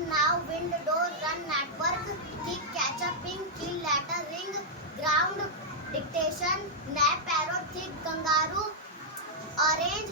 win now, wind, door, run, network, keep, catch up, ping, kill, letter, ring, ground, dictation, nap, arrow, thick, kangaroo, orange,